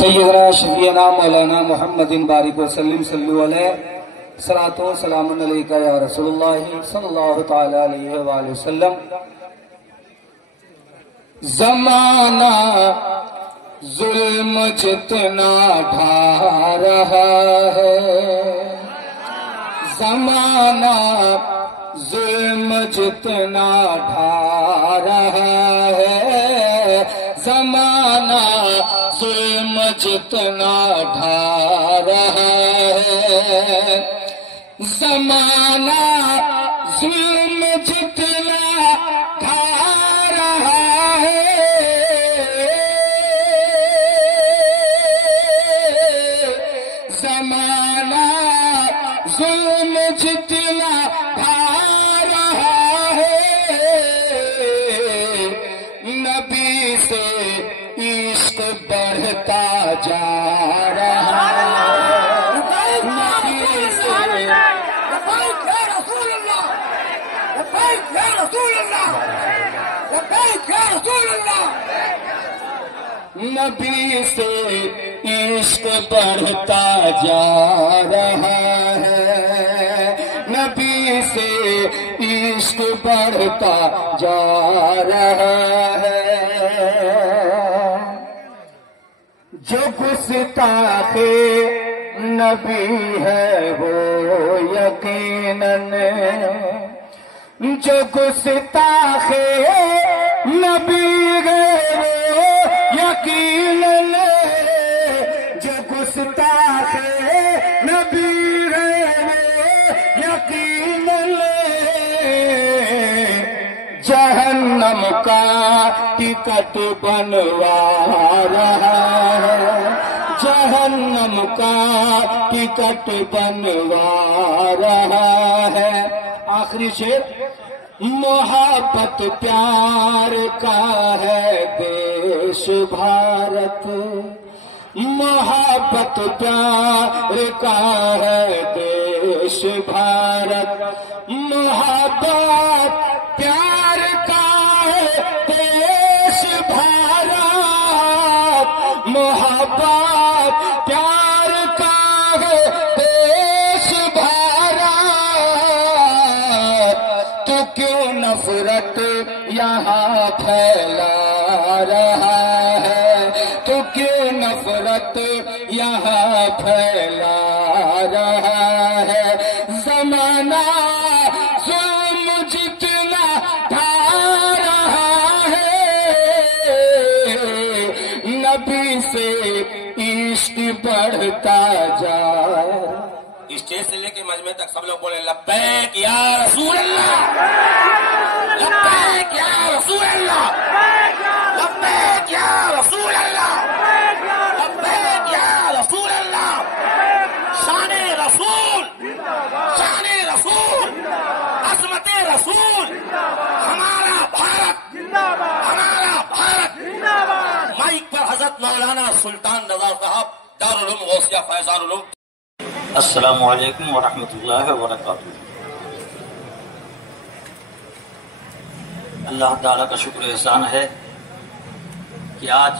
سیدنا شفیعنا مولانا محمد بارک وسلم صلو علیہ صلاۃ و سلام علیکہ یا رسول اللہ صلی اللہ تعالی علیہ وآلہ وسلم۔ زمانہ ظلم جتنا ڈھا رہا ہے، زمانہ ظلم جتنا ڈھا رہا ہے، زمانہ ظلم جتنا ڈھا رہا ہے، زمانہ ظلم جتنا ڈھا رہا ہے، زمانہ ظلم جتنا ڈھا رہا ہے، نبی سے عشق بڑھتا جا رہا ہے، نبی سے لبیک یا رسول اللہ، لبیک یا رسول اللہ، لبیک یا رسول اللہ۔ نبی سے عشق بڑھتا جا رہا ہے، نبی سے عشق بڑھتا جا رہا ہے، جو گستاخ نبی ہے وہ یقیناً، جو گستاخ نبی ہے وہ یقیناً، جو گستاخ نبی ہے وہ یقیناً جہنم کا ٹکٹ بنوا رہا ہے، جہنم کا ٹکٹ بنوا رہا ہے۔ آخری شعر، محبت پیار کا ہے دیش بھارت، محبت پیار کا ہے دیش بھارت، محبت پیار کا ہے دیش بھارت، محبت پیار کا ہے دیش بھارت، تو کیوں نفرت یہاں پھیلا رہا ہے، تو کیوں نفرت یہاں پھیلا رہا ہے، زمانہ ظلم جتنا ڈھا رہا ہے، نبی سے عشق بڑھتا جائے۔ اسٹیج سے لے کے مجمع تک سب لوگ بولے لبیک یا رسول اللہ، لبیک یا رسول اللہ، لبیک یا رسول اللہ، لبیک یا رسول اللہ۔ شان رسول، شان رسول، عظمت رسول، ہمارا بھارت، ہمارا بھارت۔ مائک پر حضرت مولانا سلطان رضا صاحب، دارالعلوم غوثیہ فیضان علوم۔ السلام علیکم ورحمۃ اللہ وبرکاتہ۔ اللہ تعالیٰ کا شکر احسان ہے کہ آج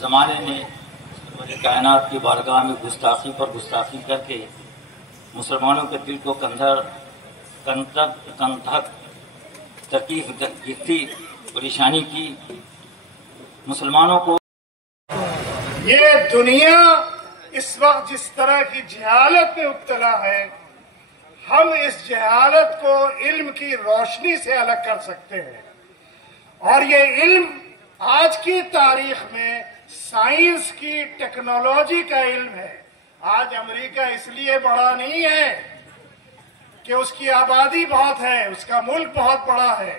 زمانے نے کائنات کی بارگاہ میں گستاخی پر گستاخی کر کے مسلمانوں کے دل کو کنتھک تکلیف گفتی پریشانی کی، مسلمانوں کو یہ دنیا اس وقت جس طرح کی جہالت میں مبتلا ہے، ہم اس جہالت کو علم کی روشنی سے الگ کر سکتے ہیں، اور یہ علم آج کی تاریخ میں سائنس کی ٹیکنالوجی کا علم ہے۔ آج امریکہ اس لیے بڑا نہیں ہے کہ اس کی آبادی بہت ہے، اس کا ملک بہت بڑا ہے،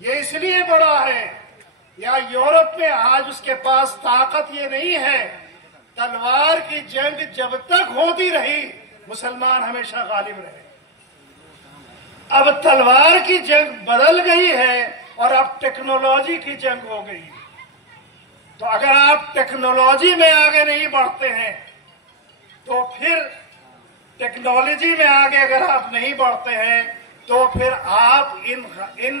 یہ اس لیے بڑا ہے، یا یورپ میں آج اس کے پاس طاقت یہ نہیں ہے۔ تلوار کی جنگ جب تک ہوتی رہی مسلمان ہمیشہ غالب رہے، اب تلوار کی جنگ بدل گئی ہے اور اب ٹیکنالوجی کی جنگ ہو گئی۔ تو اگر آپ ٹیکنالوجی میں آگے نہیں بڑھتے ہیں تو پھر ٹیکنالوجی میں آگے اگر آپ نہیں بڑھتے ہیں تو پھر آپ ان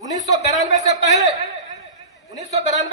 1992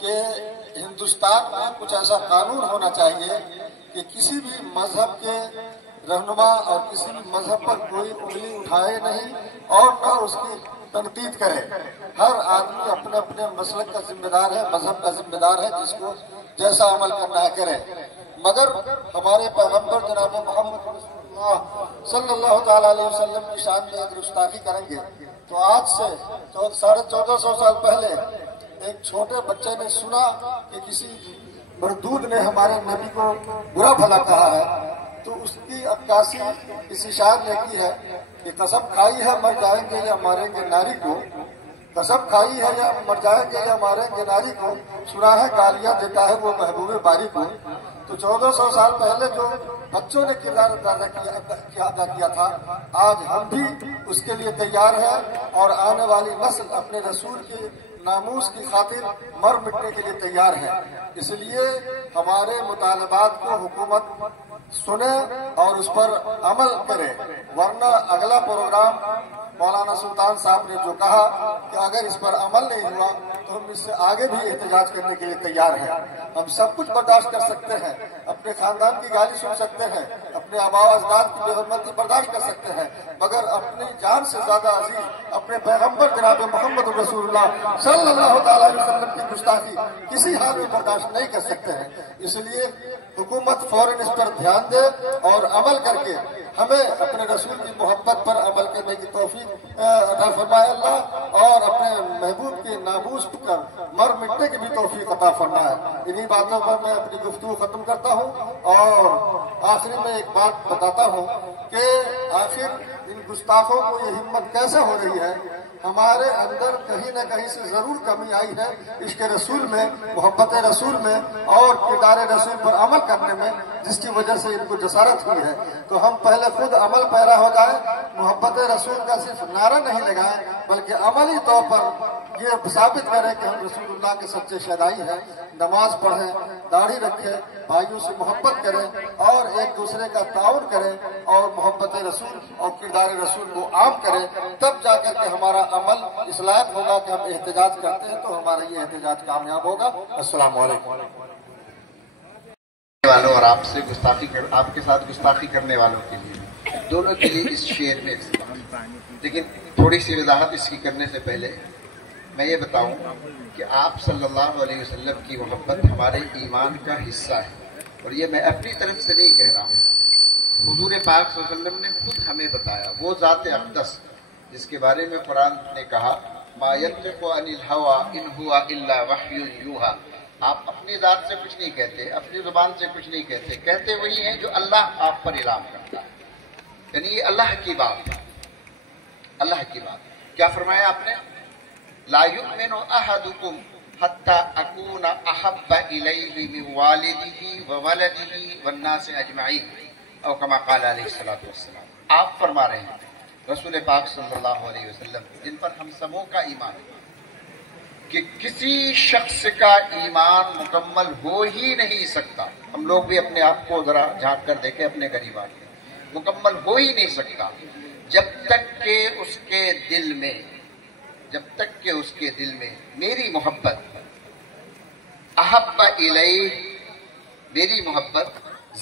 کہ ہندوستان میں کچھ ایسا قانون ہونا چاہیے کہ کسی بھی مذہب کے رہنما اور کسی بھی مذہب پر کوئی انگلی اٹھائے نہیں اور نہ اس کی تنقید کرے. ہر آدمی اپنے اپنے مسلک کا ذمہ دار ہے، مذہب کا ذمہ دار ہے، جس کو جیسا عمل کرنا ہے کرے. مگر ہمارے پیغمبر جناب محمد رسول اللہ صلی اللہ تعالیٰ علیہ وسلم کی شان میں اگر گستاخی کریں گے تو آج سے 1450 سال پہلے ایک چھوٹے بچے نے سنا کہ کسی مردود نے ہمارے نبی کو برا بھلا کہا ہے، تو اس کی عکاسی کسی شاعر نے کی ہے کہ قسم کھائی ہے مر جائیں گے یا ماریں گے ناری کو، قسم کھائی ہے یا مر جائیں گے یا ماریں گے ناری کو، سنا ہے گالیاں دیتا ہے وہ محبوب باری کو. تو 1400 سال پہلے جو بچوں نے کردار ادا کیا تھا، آج ہم بھی اس کے لیے تیار ہیں اور آنے والی نسل اپنے رسول کے ناموس کی خاطر مر مٹنے کے لیے تیار ہے. اس لیے ہمارے مطالبات کو حکومت سنے اور اس پر عمل کرے، ورنہ اگلا پروگرام مولانا سلطان صاحب نے جو کہا کہ اگر اس پر عمل نہیں ہوا تو ہم اس سے آگے بھی احتجاج کرنے کے لیے تیار ہیں. ہم سب کچھ برداشت کر سکتے ہیں، اپنے خاندان کی گالی سن سکتے ہیں، اپنے آباء و اجداد کی بے حرمتی برداشت کر سکتے ہیں، مگر اپنی جان سے زیادہ عزیز اپنے پیغمبر جناب محمد رسول اللہ صلی اللہ تعالی علیہ وسلم کی گستاخی کسی حال میں برداشت نہیں کر سکتے ہیں. اس لیے حکومت فوراً اس پر دھیان دے اور عمل کر کے ہمیں اپنے رسول کی محبت پر عمل کرنے کی توفیق عطا فرمائے اللہ، اور اپنے محبوب کے ناموس پر مر مٹنے کی بھی توفیق عطا فرمائے. انہی باتوں پر میں اپنی گفتگو ختم کرتا ہوں اور آخری میں ایک بات بتاتا ہوں کہ آخر ان گستاخوں کو یہ ہمت کیسے ہو رہی ہے. ہمارے اندر کہیں نہ کہیں سے ضرور کمی آئی ہے عشق رسول میں، محبت رسول میں اور کردار رسول پر عمل کرنے میں، جس کی وجہ سے ان کو جسارت ہوئی ہے. تو ہم پہلے خود عمل پیرا ہو جائیں، محبت رسول کا صرف نعرہ نہیں لگائیں بلکہ عملی طور پر یہ ثابت کریں کہ ہم رسول اللہ کے سچے شہدائی ہیں. نماز پڑھیں، داڑھی رکھیں، بھائیوں سے محبت کریں اور ایک دوسرے کا تعاون کریں اور محبت رسول اور کردار رسول کو عام کریں. تب جا کر کے ہمارا عمل اس لائق ہوگا کہ ہم احتجاج کرتے ہیں تو ہمارا یہ احتجاج کامیاب ہوگا. السلام علیکم. والوں اور آپ سے آپ کے ساتھ گستاخی کرنے والوں کے لیے، دونوں کے لیے اس شعر میں لیکن تھوڑی سی وضاحت اس کی کرنے سے پہلے میں یہ بتاؤں کہ آپ صلی اللہ علیہ وسلم کی محبت ہمارے ایمان کا حصہ ہے، اور یہ میں اپنی طرف سے نہیں کہہ رہا ہوں. حضور پاک صلی اللہ علیہ وسلم نے خود ہمیں بتایا، وہ ذات اقدس جس کے بارے میں قرآن نے کہا ما ينطق عن الهوى ان هو الا وحی یوحى. آپ اپنی ذات سے کچھ نہیں کہتے، اپنی زبان سے کچھ نہیں کہتے، کہتے وہی ہیں جو اللہ آپ پر اعلان کرتا ہے. یعنی یہ اللہ کی بات ہے، اللہ کی بات. کیا فرمایا آپ نے؟ لا یؤمن احدکم حتی اکون احب الیہ من والدہ وولدہ والناس اجمعین، او کما قال علیہ الصلوۃ والسلام. آپ فرما رہے ہیں رسول پاک صلی اللہ علیہ وسلم جن پر ہم سبوں کا ایمان ہے کہ کسی شخص کا ایمان مکمل ہو ہی نہیں سکتا. ہم لوگ بھی اپنے آپ کو ذرا جھانک کر دیکھیں، اپنے قریبان میں مکمل ہو ہی نہیں سکتا جب تک کہ اس کے دل میں میری محبت احب الیہ، میری محبت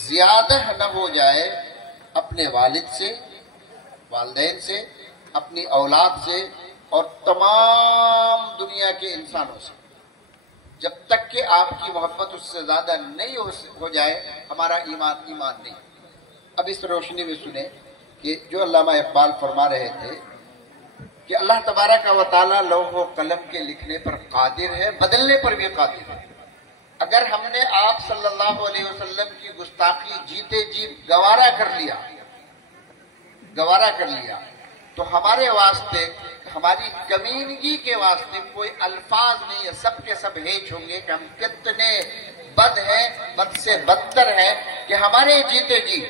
زیادہ نہ ہو جائے اپنے والد سے، والدین سے، اپنی اولاد سے اور تمام دنیا کے انسانوں سے. جب تک کہ آپ کی محبت اس سے زیادہ نہیں ہو جائے ہمارا ایمان نہیں. اب اس روشنی میں سنیں کہ جو علامہ اقبال فرما رہے تھے کہ اللہ تبارک و تعالیٰ لوح و قلم کے لکھنے پر قادر ہے، بدلنے پر بھی قادر ہے. اگر ہم نے آپ صلی اللہ علیہ وسلم کی گستاخی جیتے جی گوارا کر لیا تو ہمارے واسطے، ہماری کمینگی کے واسطے کوئی الفاظ نہیں ہے. سب کے سب ہیچ ہوں گے کہ ہم کتنے بد ہیں، بد سے بدتر ہیں کہ ہمارے جیتے جی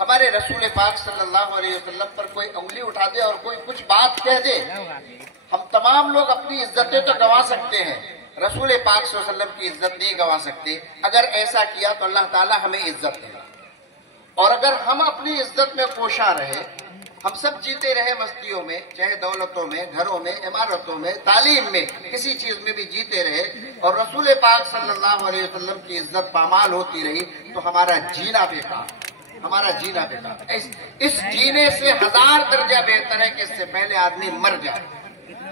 ہمارے رسول پاک صلی اللہ علیہ وسلم پر کوئی انگلی اٹھا دے اور کوئی کچھ بات کہہ دے. ہم تمام لوگ اپنی عزتیں تو گنوا سکتے ہیں، رسول پاک صلی اللہ علیہ وسلم کی عزت نہیں گنوا سکتے. اگر ایسا کیا تو اللہ تعالیٰ ہمیں عزت دے، اور اگر ہم اپنی عزت میں کوشاں رہے ہم سب جیتے رہے مستیوں میں، چاہے دولتوں میں، گھروں میں، عمارتوں میں، تعلیم میں، کسی چیز میں بھی جیتے رہے اور رسول پاک صلی اللہ علیہ وسلم کی عزت پامال ہوتی رہی تو ہمارا جینا بیکار، ہمارا جینا بیکار۔ اس جینے سے 1000 درجہ بہتر ہے کہ اس سے پہلے آدمی مر جائے۔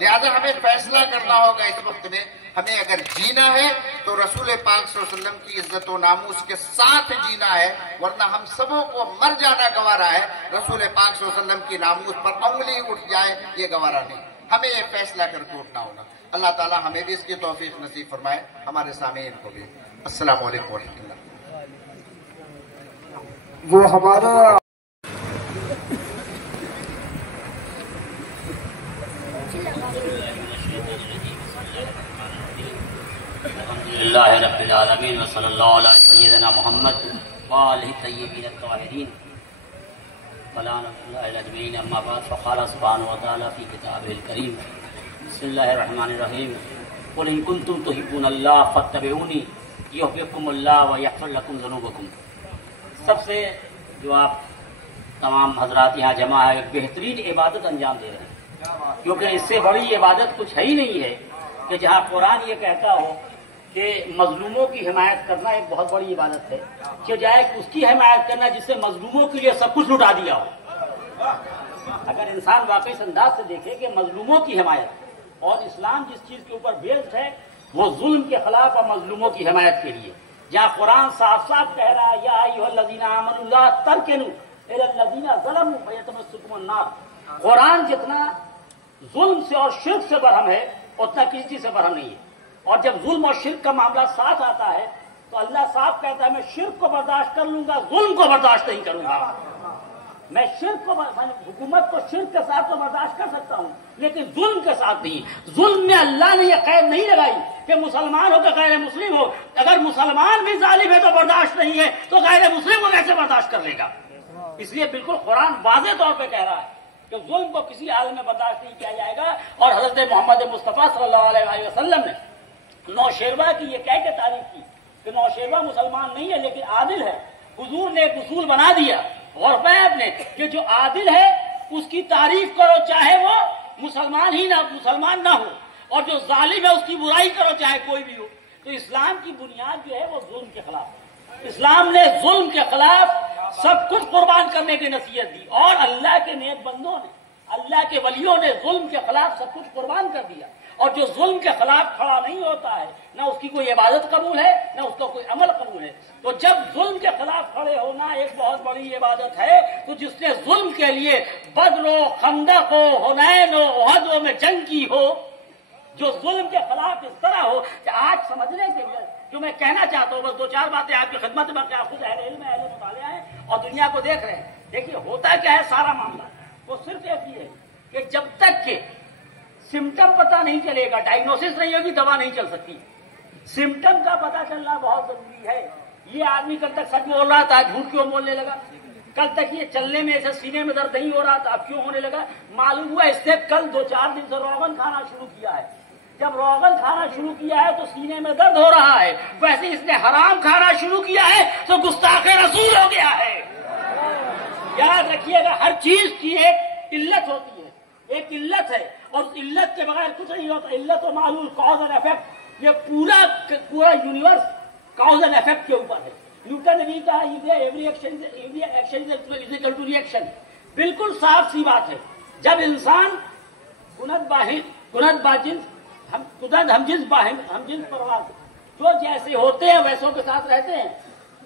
لہذا ہمیں فیصلہ کرنا ہوگا اس وقت میں، ہمیں اگر جینا ہے تو رسول پاک صلی اللہ علیہ وسلم کی عزت و ناموس کے ساتھ جینا ہے، ورنہ ہم سبوں کو مر جانا گوارا ہے۔ رسول پاک صلی اللہ علیہ وسلم کی ناموس پر انگلی اٹھ جائے یہ گوارا نہیں، ہمیں یہ فیصلہ کر کے اٹھنا ہوگا۔ اللہ تعالی ہمیں بھی اس کی توفیق نصیب فرمائے، ہمارے سامعین کو بھی۔ السلام علیکم ورحمۃ اللہ۔ وہ ہمارا الحمدللہ رب العالمین وصلی اللہ علیہ سیدنا محمد وآلہ الطیبین الطاہرین وعلی اللہ اجمعین، اما بعد فقال سبحانہ وتعالی فی کتابہ الکریم بسم اللہ الرحمن الرحیم قل ان کنتم تحبون اللہ فاتبعونی یحببکم اللہ ویغفر لکم ذنوبکم۔ سب سے جو آپ تمام حضرات یہاں جمع ہے بہترین عبادت انجام دے رہے ہیں، کیونکہ اس سے بڑی عبادت کچھ ہے ہی نہیں ہے کہ جہاں قرآن یہ کہتا ہو کہ مظلوموں کی حمایت کرنا ایک بہت بڑی عبادت ہے، کہ جائے اس کی حمایت کرنا جس سے مظلوموں کے لیے سب کچھ لٹا دیا ہو۔ اگر انسان واقعی اس انداز سے دیکھے کہ مظلوموں کی حمایت، اور اسلام جس چیز کے اوپر بیسڈ ہے وہ ظلم کے خلاف اور مظلوموں کی حمایت کے لیے، جہاں قرآن صاف صاف کہہ رہا ہے یا ایھا الذین آمنوا لا ترکنوا الی الذین ظلموا فیتمسکم النار۔ قرآن جتنا ظلم سے اور شرک سے برہم ہے اتنا کسی چیز سے برہم نہیں ہے، اور جب ظلم اور شرک کا معاملہ ساتھ آتا ہے تو اللہ صاحب کہتا ہے میں شرک کو برداشت کر لوں گا، ظلم کو برداشت نہیں کروں گا۔ میں شرک کو، حکومت کو شرک کے ساتھ تو برداشت کر سکتا ہوں لیکن ظلم کے ساتھ نہیں۔ ظلم میں اللہ نے یہ قید نہیں لگائی کہ مسلمان ہو کہ غیر مسلم ہو، اگر مسلمان بھی ظالم ہے تو برداشت نہیں ہے تو غیر مسلم کو کیسے برداشت کر لے گا؟ اس لیے بالکل قرآن واضح طور پہ کہہ رہا ہے کہ ظلم کو کسی حال میں برداشت نہیں کیا جائے گا۔ اور حضرت محمد مصطفیٰ صلی اللہ علیہ وسلم نے نوشیروہ کی یہ کہہ کے تعریف کی کہ نوشیروہ مسلمان نہیں ہے لیکن عادل ہے۔ حضور نے ایک اصول بنا دیا اور میں اپنے کہ جو عادل ہے اس کی تعریف کرو چاہے وہ مسلمان نہ ہو، اور جو ظالم ہے اس کی برائی کرو چاہے کوئی بھی ہو۔ تو اسلام کی بنیاد جو ہے وہ ظلم کے خلاف ہے۔ اسلام نے ظلم کے خلاف سب کچھ قربان کرنے کی نصیحت دی، اور اللہ کے نیک بندوں نے، اللہ کے ولیوں نے ظلم کے خلاف سب کچھ قربان کر دیا۔ اور جو ظلم کے خلاف کھڑا نہیں ہوتا ہے نہ اس کی کوئی عبادت قبول ہے نہ اس کا کوئی عمل قبول ہے۔ تو جب ظلم کے خلاف کھڑے ہونا ایک بہت بڑی عبادت ہے تو جس نے ظلم کے لیے بدر و خندق و حنین و احد میں جنگ کی ہو، جو ظلم کے خلاف اس طرح ہو کہ آج سمجھنے کے لیے جو میں کہنا چاہتا ہوں، بس 2-4 باتیں آپ کی خدمت میں کہ آپ خود اہل علم اہل مطالعہ ہیں اور دنیا کو دیکھ رہے ہیں۔ دیکھیے ہوتا کیا ہے سارا معاملہ، وہ صرف ایک ہی ہے کہ جب تک کہ سمٹم پتہ نہیں چلے گا، ڈائگنوسس نہیں ہوگی، دوا نہیں چل سکتی۔ سمٹم کا پتہ چلنا بہت ضروری ہے۔ یہ آدمی کل تک سچ بول رہا تھا، جھوٹ کیوں بولنے لگا؟ کل تک یہ چلنے میں ایسے سینے میں درد نہیں ہو رہا تھا، اب کیوں ہونے لگا؟ معلوم ہوا اس نے کل 2-4 دن سے روغن کھانا شروع کیا ہے۔ جب روغن کھانا شروع کیا ہے تو سینے میں درد ہو رہا ہے، ویسے اس نے حرام کھانا شروع کیا ہے تو گستاخ رسول ہو گیا ہے۔ یاد رکھیے گا ہر چیز کی ایک علت ہوتی ہے، ایک علت ہے، اور علت کے بغیر کچھ نہیں ہوتا۔ علت و معلول، کاز اینڈ افیکٹ، یہ پورا یونیورس کاز اینڈ افیکٹ کے اوپر ہے۔ نیوٹن نے بھی کہا every action is equal to reaction. بالکل صاف سی بات ہے، جب انسان ہم جنس پرواز، جو جیسے ہوتے ہیں ویسوں کے ساتھ رہتے ہیں،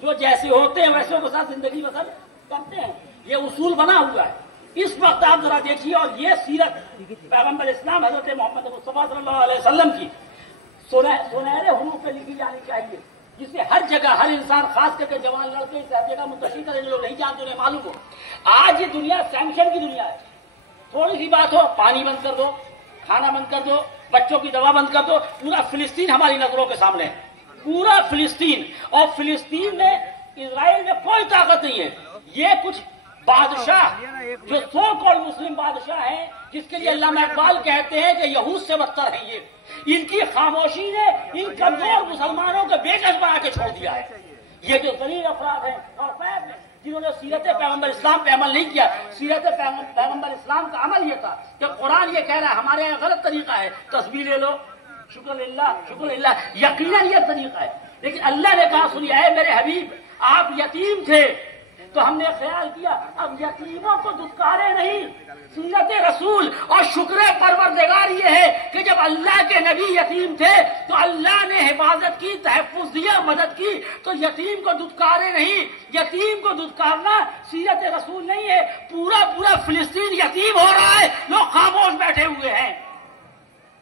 جو جیسے ہوتے ہیں ویسوں کے ساتھ زندگی بسر کرتے ہیں، یہ اصول بنا ہوا ہے۔ اس وقت آپ ذرا دیکھیے، اور یہ سیرت پیغمبر اسلام حضرت محمد مصطفیٰ صلی اللہ علیہ وسلم کی سنہرے حروف پہ لکھی جانی چاہیے، جسے ہر جگہ ہر انسان، خاص کر کے جوان لڑکے اسے ہر جگہ منتشر کریں، جو لوگ نہیں جانتے انہیں معلوم ہو۔ آج یہ دنیا سینکشن کی دنیا ہے، تھوڑی سی بات ہو پانی بند کر دو، کھانا بند کر دو، بچوں کی دوا بند کر دو۔ پورا فلسطین ہماری نظروں کے سامنے ہے، پورا فلسطین، اور فلسطین میں اسرائیل میں کوئی طاقت نہیں ہے۔ یہ کچھ بادشاہ جو سو کال مسلم بادشاہ ہیں، جس کے لیے علامہ اقبال کہتے ہیں کہ یہود سے بدتر ہیں یہ، ان کی خاموشی نے ان کمزور مسلمانوں کو بے کس بنا کے چھوڑ دیا ہے۔ یہ جو ذلیل افراد ہیں اور جنہوں نے سیرت پیغمبر اسلام پہ عمل نہیں کیا. سیرت پیغمبر اسلام کا عمل یہ تھا کہ قرآن یہ کہہ رہا ہے ہمارے یہاں غلط طریقہ ہے, تسبیح لے لو, شکر اللہ, یقیناً یہ طریقہ ہے. لیکن اللہ نے کہا سنیے اے میرے حبیب آپ یتیم تھے تو ہم نے خیال کیا اب یتیموں کو دھتکارے نہیں. سیرت رسول اور شکر پروردگار یہ ہے کہ جب اللہ کے نبی یتیم تھے تو اللہ نے حفاظت کی, تحفظ دیا, مدد کی, تو یتیم کو دھتکارے نہیں. یتیم کو دھتکارنا سیرت رسول نہیں ہے. پورا فلسطین یتیم ہو رہا ہے, لوگ خاموش بیٹھے ہوئے ہیں.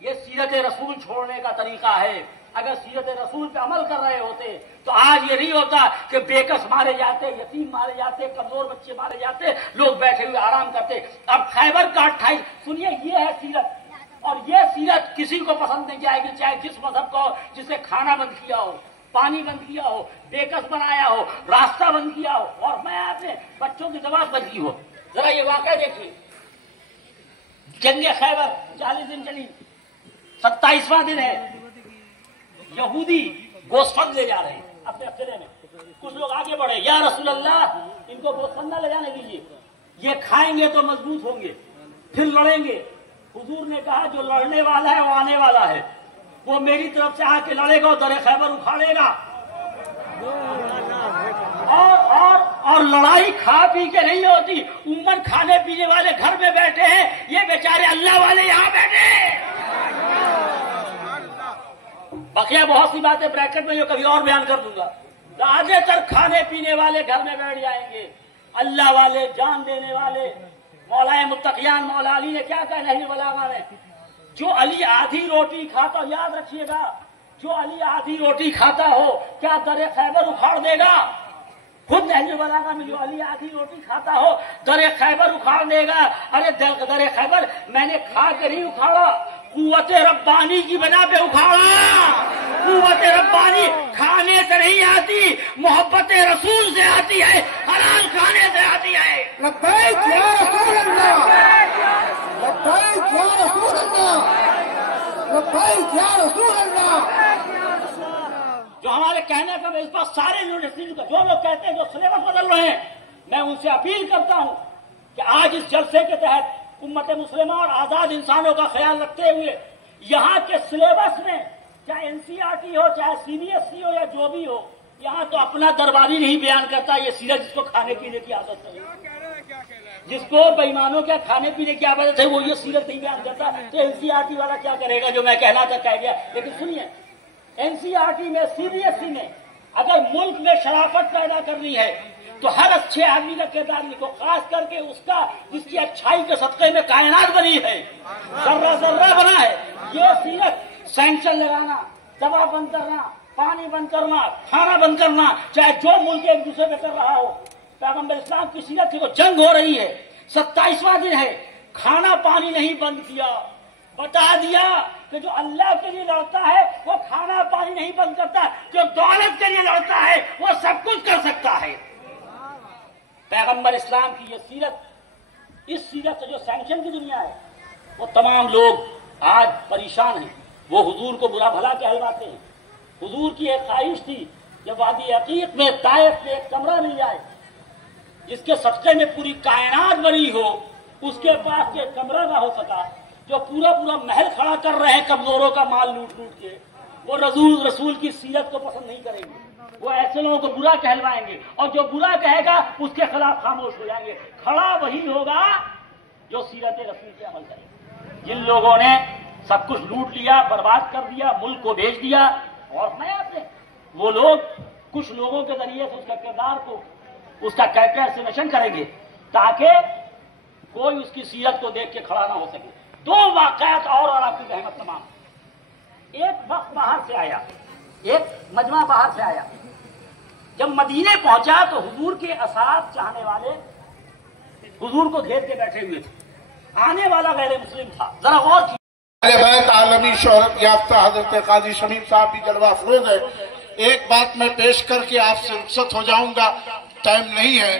یہ سیرت رسول چھوڑنے کا طریقہ ہے. اگر سیرت رسول پہ عمل کر رہے ہوتے تو آج یہ نہیں ہوتا کہ بےکس مارے جاتے, یتیم مارے جاتے, کمزور بچے مارے جاتے, لوگ بیٹھے ہوئے آرام کرتے. اب خیبر کا 28 سنیے یہ ہے سیرت, اور یہ سیرت کسی کو پسند نہیں جائے گی, چاہے جس مذہب کا ہو, جسے کھانا بند کیا ہو, پانی بند کیا ہو, بےکس بنایا ہو, راستہ بند کیا ہو, اور میں آپ نے بچوں کی دوا بند کی ہو. ذرا یہ واقعہ دیکھیے, جنگ خیبر 40 دن چلی, 27واں دن ہے. یہودی گوسفند لے جا رہے ہیں اپنے قلعے میں. کچھ لوگ آگے بڑھے, یا رسول اللہ ان کو گوسفند نہ لے جانے دیجیے, یہ کھائیں گے تو مضبوط ہوں گے, پھر لڑیں گے. حضور نے کہا جو لڑنے والا ہے وہ آنے والا ہے, وہ میری طرف سے آ کے لڑے گا, در خیبر اکھاڑے گا. اور لڑائی کھا پی کے نہیں ہوتی. عموماً کھانے پینے والے گھر میں بیٹھے ہیں, یہ بیچارے اللہ والے یہاں بیٹھے ہیں. بقیہ بہت سی باتیں بریکٹ میں جو کبھی اور بیان کر دوں گا. زیادہ تر کھانے پینے والے گھر میں بیٹھ جائیں گے, اللہ والے, جان دینے والے. مولا متقیان مولا علی نے کیا کہا نہج البلاغہ میں, جو علی آدھی روٹی کھاتا, یاد رکھیے گا, جو علی آدھی روٹی کھاتا ہو کیا در خیبر اکھاڑ دے گا؟ خود نہج البلاغہ میں جو علی آدھی روٹی کھاتا ہو در خیبر اکھاڑ دے گا. ارے در خیبر میں نے کھا کے نہیں اکھاڑا, قوت ربانی کی بنا پہ اکھاڑا. قوت ربانی کھانے سے نہیں آتی, محبت رسول سے آتی ہے, حلال کھانے سے آتی ہے. لبیک یا رسول اللہ, لبیک یا رسول اللہ, لبیک یا رسول اللہ. جو ہمارے کہنے کا میں اس بات سارے یونیورسٹی کا جو لوگ کہتے ہیں جو سلیبس بدل رہے ہیں, میں ان سے اپیل کرتا ہوں کہ آج اس جلسے کے تحت امت مسلمہ اور آزاد انسانوں کا خیال رکھتے ہوئے یہاں کے سلیبس میں چاہے NCERT ہو, چاہے CBSE ہو, یا جو بھی ہو, یہاں تو اپنا درباری نہیں بیان کرتا یہ سیرت جس کو کھانے پینے کی عادت ہے, جس کو بےایمانوں کے کھانے پینے کی عادت ہے, وہ یہ سیرت نہیں بیان کرتا. تو NCERT والا کیا کرے گا؟ جو میں کہنا تھا کہہ گیا. لیکن سنیے, NCERT میں, CBSE میں اگر ملک میں شرافت پیدا کرنی ہے تو ہر اچھے آدمی کا کردار لکھو, خاص کر کے اس کا جس کی اچھائی کے صدقے میں کائنات بنی ہے, ذرہ ذرہ بنا ہے. یہ سیرت سینکشن لگانا, دوا بند کرنا, پانی بند کرنا, کھانا بند کرنا, چاہے جو ملک ایک دوسرے میں کر رہا ہو, پیغمبر اسلام کی سیرت کی جنگ ہو رہی ہے, 27واں دن ہے, کھانا پانی نہیں بند کیا, بتا دیا کہ جو اللہ کے لیے لڑتا ہے وہ کھانا پانی نہیں بند کرتا, جو دولت کے لیے لڑتا ہے وہ سب کچھ کر سکتا ہے. پیغمبر اسلام کی یہ سیرت, اس سیرت سے جو سینکشن کی دنیا ہے وہ تمام لوگ آج پریشان ہیں. وہ حضور کو برا بھلا کہلواتے ہیں. حضور کی ایک خواہش تھی جب وادی عقیق میں طائف میں ایک کمرہ مل جائے جس کے صدقے میں پوری کائنات بنی ہو, اس کے پاس ایک کمرہ نہ ہو سکا. جو پورا محل کھڑا کر رہے ہیں کمزوروں کا مال لوٹ لوٹ کے, وہ رسول کی سیرت کو پسند نہیں کریں گے. وہ ایسے لوگوں کو برا کہلوائیں گے, اور جو برا کہے گا اس کے خلاف خاموش ہو جائیں گے. کھڑا وہی ہوگا جو سیرت رسول پہ عمل کرے. جن لوگوں نے سب کچھ لوٹ لیا, برباد کر دیا, ملک کو بیچ دیا, اور میں آپ نے وہ لوگ کچھ لوگوں کے ذریعے سے اس کا کردار کو, اس کا کیریکٹرائزیشن کریں گے تاکہ کوئی اس کی سیرت کو دیکھ کے کھڑا نہ ہو سکے. 2 واقعات اور آپ کی رحمت تمام. ایک وقت باہر سے آیا, ایک مجمع باہر سے آیا. جب مدینے پہنچا تو حضور کے اصحاب چاہنے والے حضور کو گھیر کے بیٹھے ہوئے تھے. آنے والا غیر مسلم تھا. ذرا غور کیجیے. بیت عالمی شہرت یافتہ حضرت قاضی شمیم صاحب بھی جلوہ افروز ہے. ایک بات میں پیش کر کے آپ سے رخصت ہو جاؤں گا, ٹائم نہیں ہے.